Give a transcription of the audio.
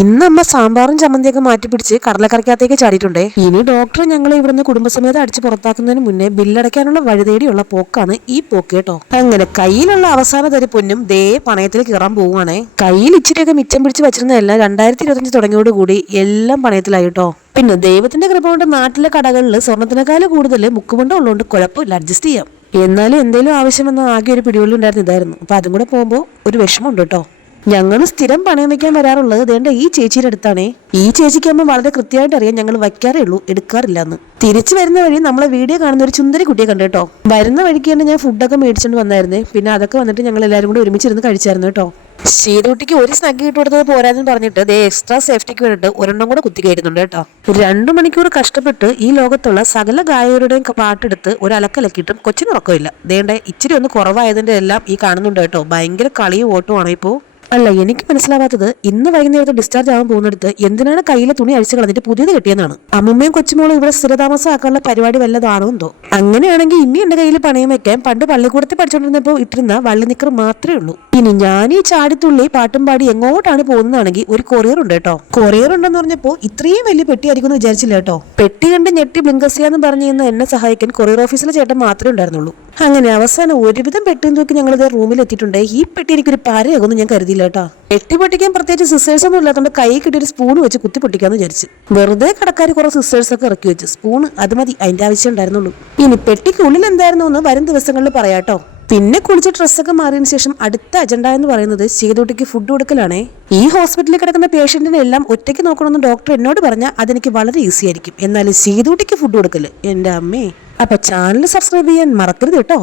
ഇന്ന് അമ്മ സാമ്പാറും ചമ്മന്തിയൊക്കെ മാറ്റി പിടിച്ച് കടലക്കറിക്കകത്തേക്ക് ചാടിയിട്ടുണ്ടേ. ഇനി ഡോക്ടർ ഞങ്ങളെ ഇവിടുന്ന് കുടുംബസമേതം അടിച്ച് പുറത്താക്കുന്നതിന് മുന്നേ ബില്ലടയ്ക്കാനുള്ള വഴിതേടിയുള്ള പോക്കാണ് ഈ പോക്ക് കേട്ടോ. അങ്ങനെ കയ്യിലുള്ള അവസാന തരി പൊന്നും ദേ പണയത്തിൽ കയറാൻ പോവുകയാണേ. കയ്യിൽ ഇച്ചിരിയൊക്കെ മിച്ചം പിടിച്ച് വെച്ചിരുന്നതെല്ലാം 2025 തുടങ്ങിയോടുകൂടി എല്ലാം പണയത്തിലായി കേട്ടോ. പിന്നെ ദൈവത്തിന്റെ കൃപ കൊണ്ട് നാട്ടിലെ കടകളിൽ സ്വർണ്ണത്തിനേക്കാൾ കൂടുതൽ മുക്കുമുണ്ടം ഉള്ളതുകൊണ്ട് കുഴപ്പമില്ല, അഡ്ജസ്റ്റ് ചെയ്യാം. എന്നാലും എന്തെങ്കിലും ആവശ്യമെന്ന ആകെ ഒരു പിടിവള്ളി ഉണ്ടായിരുന്നു ഇതായിരുന്നു. അപ്പൊ അതും കൂടെ പോകുമ്പോൾ ഒരു വിഷമമുണ്ട് കേട്ടോ. ഞങ്ങൾ സ്ഥിരം പണയം വെക്കാൻ വരാറുള്ളത് ദേണ്ട ഈ ചേച്ചിയുടെ അടുത്താണേ. ഈ ചേച്ചിക്കാകുമ്പോൾ വളരെ കൃത്യമായിട്ട് അറിയാം ഞങ്ങൾ വയ്ക്കാറേ ഉള്ളൂ, എടുക്കാറില്ല എന്ന്. തിരിച്ചു വരുന്ന വഴി നമ്മളെ വീഡിയോ കാണുന്ന ഒരു സുന്ദരി കുട്ടിയെ കണ്ടു കേട്ടോ. വരുന്ന വഴിക്ക് തന്നെ ഞാൻ ഫുഡൊക്കെ മേടിച്ചോണ്ട് വന്നായിരുന്നേ. പിന്നെ അതൊക്കെ വന്നിട്ട് ഞങ്ങൾ എല്ലാവരും കൂടി ഒരുമിച്ചിരുന്ന് കഴിച്ചായിരുന്നു കേട്ടോ. ശീതകുട്ടിക്ക് ഒരു സ്നഗ് ഇട്ട് കൊടുത്തത് പോരാന്ന് പറഞ്ഞിട്ട് ദേ എക്സ്ട്രാ സേഫ്റ്റിക്ക് വേണ്ടിട്ട് ഒരെണ്ണം കൂടെ കുത്തി കയറ്റുന്നുണ്ട് കേട്ടോ. 2 മണിക്കൂർ കഷ്ടപ്പെട്ട് ഈ ലോകത്തുള്ള സകല ഗായകരുടെയും പാട്ടെടുത്ത് ഒരു അലക്കലക്കിയിട്ടും കൊച്ചിന് ഉറക്കമില്ല. ദേണ്ട ഇച്ചിരി ഒന്ന് കുറവായതിന്റെ എല്ലാം ഈ കാണുന്നുണ്ട് കേട്ടോ. ഭയങ്കര കളിയും ഓട്ടമാണ് ഇപ്പോ. അല്ല, എനിക്ക് മനസ്സിലാവാത്തത് ഇന്ന് വൈകുന്നേരത്തെ ഡിസ്ചാർജ് ആവാൻ പോകുന്നിടത്ത് എന്തിനാണ് കയ്യിലെ തുണി അഴിച്ചു കളഞ്ഞിട്ട് പുതിയത് കെട്ടിയെന്നാണ്. അമ്മമ്മയും കൊച്ചുമോളും ഇവിടെ സ്ഥിരതാമസം ആക്കാനുള്ള പരിപാടി വല്ലതാണോ എന്തോ. അങ്ങനെയാണെങ്കിൽ ഇനി എന്റെ കയ്യിൽ പണയം വെക്കാൻ പണ്ട് പള്ളിക്കൂടത്തിൽ പഠിച്ചോണ്ടിരുന്നപ്പോ ഇട്ടിരുന്ന വള്ളി നിക്കർ മാത്രമേ ഉള്ളൂ. ഇനി ഞാൻ ഈ ചാടിത്തുള്ളി പാട്ടും പാടി എങ്ങോട്ടാണ് പോകുന്നതാണെങ്കിൽ ഒരു കൊറിയർ ഉണ്ട് കേട്ടോ. കൊറിയർ ഉണ്ടെന്ന് പറഞ്ഞപ്പോ ഇത്രയും വലിയ പെട്ടി ആയിരിക്കും എന്ന് വിചാരിച്ചില്ല കേട്ടോ. പെട്ടി കണ്ട് ഞെട്ടി ബ്ലിങ്കസിയാന്ന് പറഞ്ഞു എന്നെ സഹായിക്കാൻ കൊറിയർ ഓഫീസിലെ ചേട്ടൻ മാത്രമേ ഉണ്ടായിരുന്നുള്ളൂ. അങ്ങനെ അവസാനം ഒരുവിധം പെട്ടിയും തൂക്കി ഞങ്ങളിത് റൂമിൽ എത്തിയിട്ടുണ്ട്. ഈ പെട്ടി എനിക്കൊരു പാരയാകുമെന്ന് ഞാൻ കരുതിയില്ല കേട്ടോ. പെട്ടി പൊട്ടിക്കാൻ പ്രത്യേകിച്ച് സിസ്റ്റേഴ്സ് ഒന്നും ഇല്ലാത്തതുകൊണ്ട് കൈ കിട്ടിയൊരു സ്പൂൺ വെച്ച് കുത്തി പൊട്ടിക്കാന്ന് വിചാരിച്ചു. വെറുതെ കടക്കാർ കുറെ സിസ്റ്റേഴ്സ് ഒക്കെ ഇറക്കി വെച്ച് സ്പൂണ് അത് മതി, അതിന്റെ ആവശ്യം ഉണ്ടായിരുന്നുള്ളൂ. ഇനി പെട്ടിക്കുള്ളിൽ എന്തായിരുന്നു എന്ന് വരും ദിവസങ്ങളിൽ പറയാട്ടോ. പിന്നെ കുളിച്ച് ഡ്രസ്സൊക്കെ മാറിയതിനു ശേഷം അടുത്ത അജണ്ട എന്ന് പറയുന്നത് ശീതകുട്ടിക്ക് ഫുഡ് കൊടുക്കലാണേ. ഈ ഹോസ്പിറ്റലിൽ കിടക്കുന്ന പേഷ്യന്റിനെ എല്ലാം ഒറ്റയ്ക്ക് നോക്കണമെന്ന് ഡോക്ടർ എന്നോട് പറഞ്ഞാൽ അതെനിക്ക് വളരെ ഈസി ആയിരിക്കും. എന്നാലും ശീതകുട്ടിക്ക് ഫുഡ് കൊടുക്കല് എന്റെ അമ്മേ. അപ്പൊ ചാനൽ സബ്സ്ക്രൈബ് ചെയ്യാൻ മറക്കരുത് കേട്ടോ.